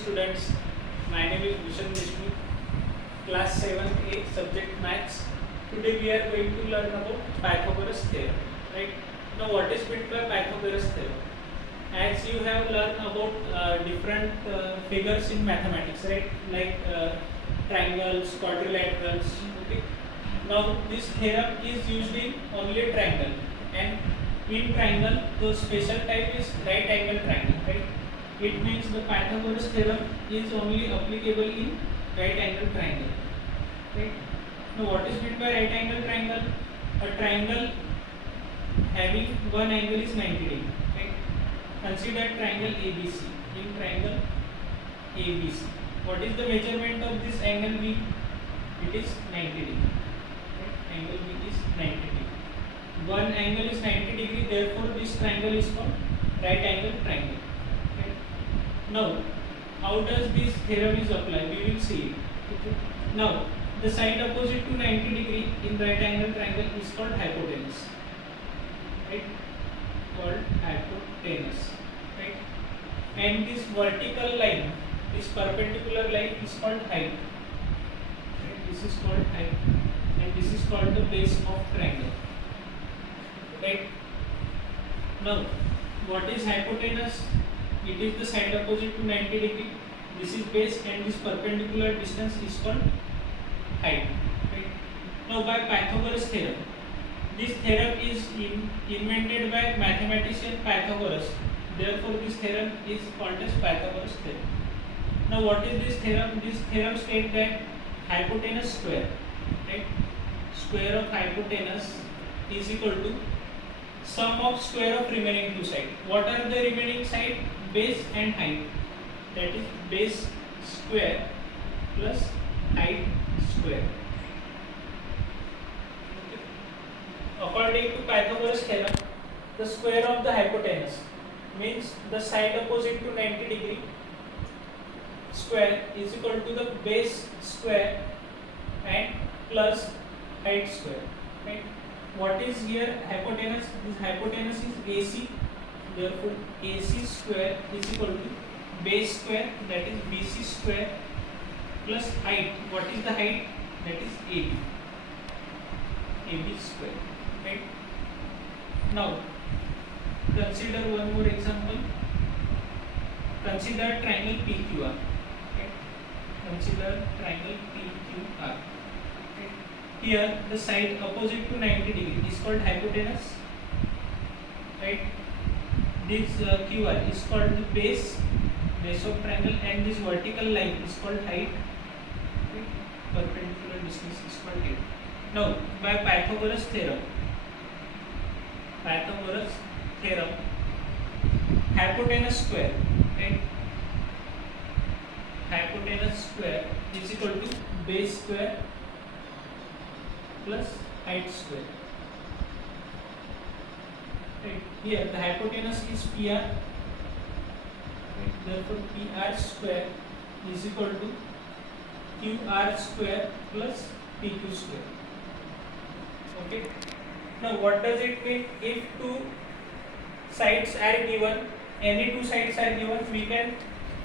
students. My name is Bhushan Deshmukh, class 7A, subject maths. Today we are going to learn about Pythagoras theorem. Right? Now, what is meant by Pythagoras theorem? As you have learned about different figures in mathematics, right? Like triangles, quadrilaterals. Okay. Now, this theorem is used in only triangle, and in triangle, the special type is right angle triangle. Right? It means the Pythagoras theorem is only applicable in right angle triangle. Right? Now, what is meant by right angle triangle? A triangle having one angle is 90 degree. Right? Consider triangle ABC. In triangle ABC, what is the measurement of this angle B? It is 90 degree. Right? Angle B is 90 degree. One angle is 90 degree. Therefore, this triangle is called right angle triangle. Now, how does this theorem is applied? We will see it. Okay. Now, the side opposite to 90 degree in right angle triangle is called hypotenuse. Right? Called hypotenuse. Right? And this vertical line, this perpendicular line is called height. Right? This is called height, and this is called the base of triangle. Right? Now, what is hypotenuse? It is the side opposite to 90 degree. This is base, and this perpendicular distance is called height. Right? Now, by Pythagoras theorem, this theorem is invented by mathematician Pythagoras. Therefore, this theorem is called as Pythagoras theorem. Now, what is this theorem? This theorem states that hypotenuse square, right? Square of hypotenuse is equal to sum of square of remaining two sides. What are the remaining sides? Base and height. That is base square plus height square. Okay. According to Pythagoras theorem, the square of the hypotenuse means the side opposite to 90 degree square is equal to the base square and plus height square. Right? What is here hypotenuse? This hypotenuse is AC. Therefore, AC square is equal to base square, that is BC square, plus height. What is the height? That is AB. AB square. Right? Now, consider one more example. Consider triangle PQR. Okay. Consider triangle PQR. Okay. Here, the side opposite to 90 degree is called hypotenuse. Right? This QR is called the base of triangle, and this vertical line is called height. Okay. Perpendicular distance is called height. Now, by Pythagoras theorem, hypotenuse square, right? Hypotenuse square is equal to base square plus height square. Right. Here the hypotenuse is PR. Right. Therefore, PR square is equal to QR square plus PQ square. Okay. Now, what does it mean? If two sides are given, any two sides are given, we can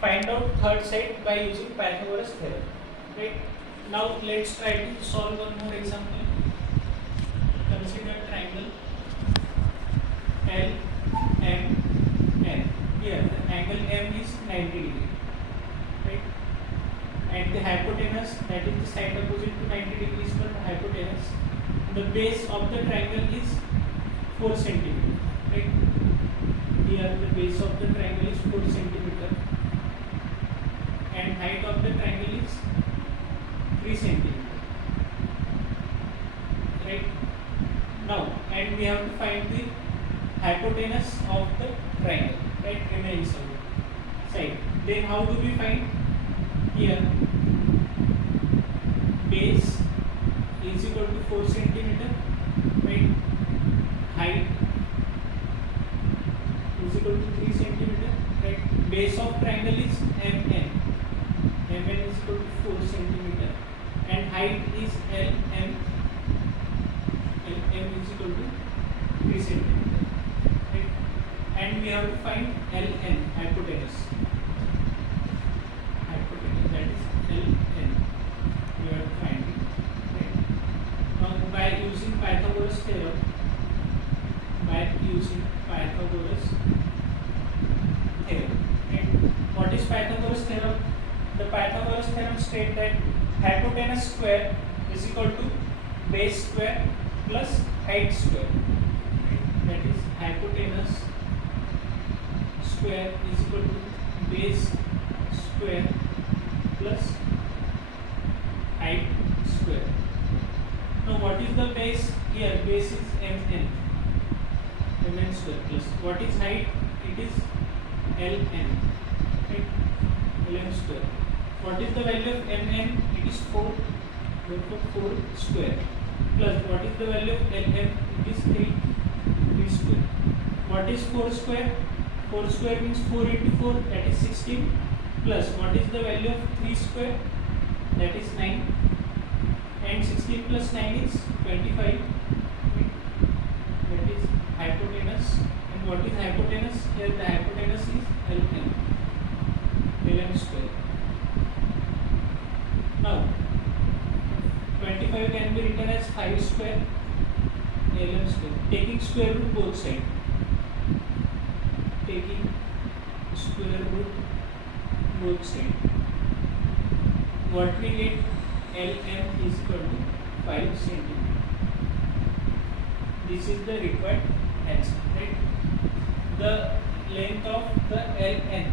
find out third side by using Pythagoras theorem. Right. Now, let's try to solve one more example. Consider triangle L, M, N. Here the angle M is 90 degree. Right? And the hypotenuse, that is the side opposite to 90 degree, is called hypotenuse. The base of the triangle is 4 centimeter. Right? Here the base of the triangle is 4 centimeter. And height of the triangle is 3 centimeter. Right? Now, and we have to find the hypotenuse of the triangle, right? Remaining side. Then how do we find? Here base is equal to 4 centimeter, right? Height is equal to 3 centimeter, right? Base of triangle is MN. MN is equal to 4 centimeter, and height is LM. LM is equal to 3 centimeter. Right? And we have to find Ln, hypotenuse. Pythagoras theorem? The Pythagoras theorem states that hypotenuse square is equal to base square plus height square. That is hypotenuse square is equal to base square plus height square. Now what is the base? Here base is mn square plus what is height? It is ln, right? ln square. What is the value of mn? It is 4, therefore 4 square plus what is the value of ln? It is 3 square. What is 4 square? 4 square means 4 into 4, that is 16, plus what is the value of 3 square? That is 9, and 16 plus 9 is 25. That is hypotenuse. And what is hypotenuse? Here the hypotenuse is ln square. Now 25 can be written as 5 square ln square, taking square root both sides. Taking square root both sides. What we get? ln is equal to 5 centimeter. This is the required answer, right? The length of the ln,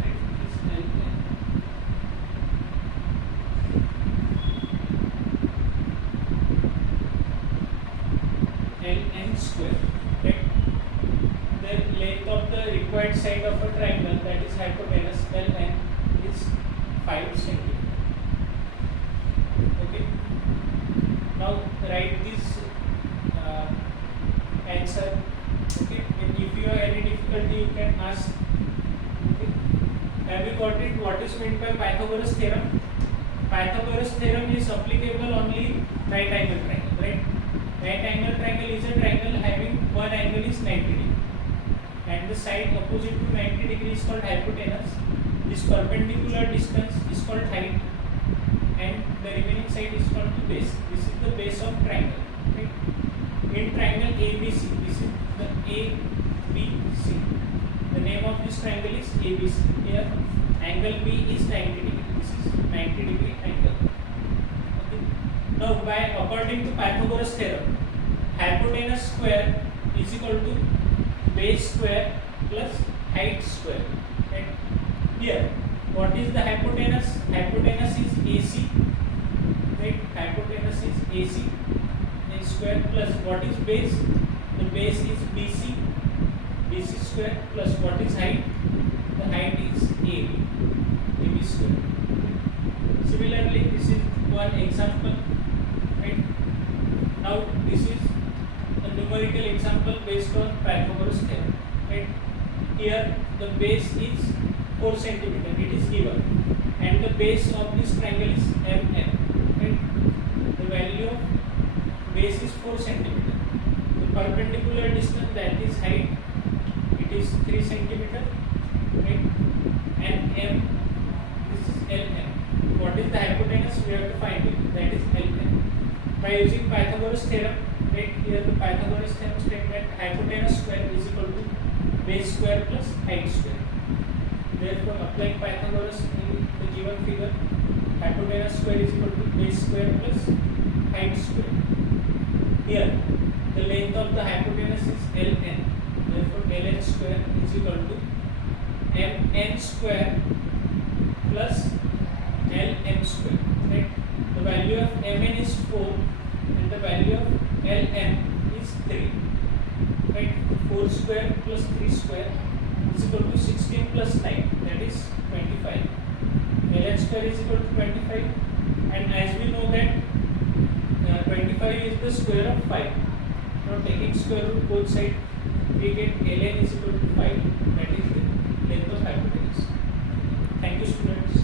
right, is ln. ln square, right? The length of the required side of a triangle, that is hypotenuse, ln, is 5 centimeter. Okay. Now write this answer. Okay. And if you have any difficulty, you can ask. Okay. Have you got it? What is meant by Pythagoras theorem? Pythagoras theorem is applicable only right angle triangle, right? Right angle triangle is a triangle having one angle is 90 degree, and the side opposite to 90 degree is called hypotenuse. This perpendicular distance is called height, and the remaining side is called the base. This is the base of triangle. Right? In triangle ABC, this is the ABC. The name of this triangle is ABC. Here, angle B is 90 degree. This is 90 degree angle. Okay. Now, according to Pythagoras theorem, hypotenuse square is equal to base square plus height square. Right? Here, what is the hypotenuse? Hypotenuse is AC, right? Hypotenuse is AC and square plus what is base? The base is BC, BC square plus what is height? The height is AB square. Similarly, this is one example, right? Now this is a numerical example based on Pythagoras theorem, right? Here the base is 4 centimeter, it is given, and the base of this triangle is mn, right? The value of base is 4 centimeter. The perpendicular distance, that is height, it is 3 centimeter, right? And m, this is ln. What is the hypotenuse? We have to find it, that is ln. By using Pythagoras theorem, right? Here the Pythagoras theorem states that hypotenuse square is equal to base square plus height square. Therefore, applying Pythagoras in the given figure, hypotenuse square is equal to base square plus height square. Here, the length of the hypotenuse is ln. Therefore, ln square is equal to mn square plus lm square. Right? The value of mn is 4 and the value of ln is 3. Right? 4 square plus 3 square is equal to 16 plus 9, that is 25. ln square is equal to 25, and as we know that 25 is the square of 5. Now taking square root both sides, we get ln is equal to 5, that is the length of hypotenuse. Thank you, students.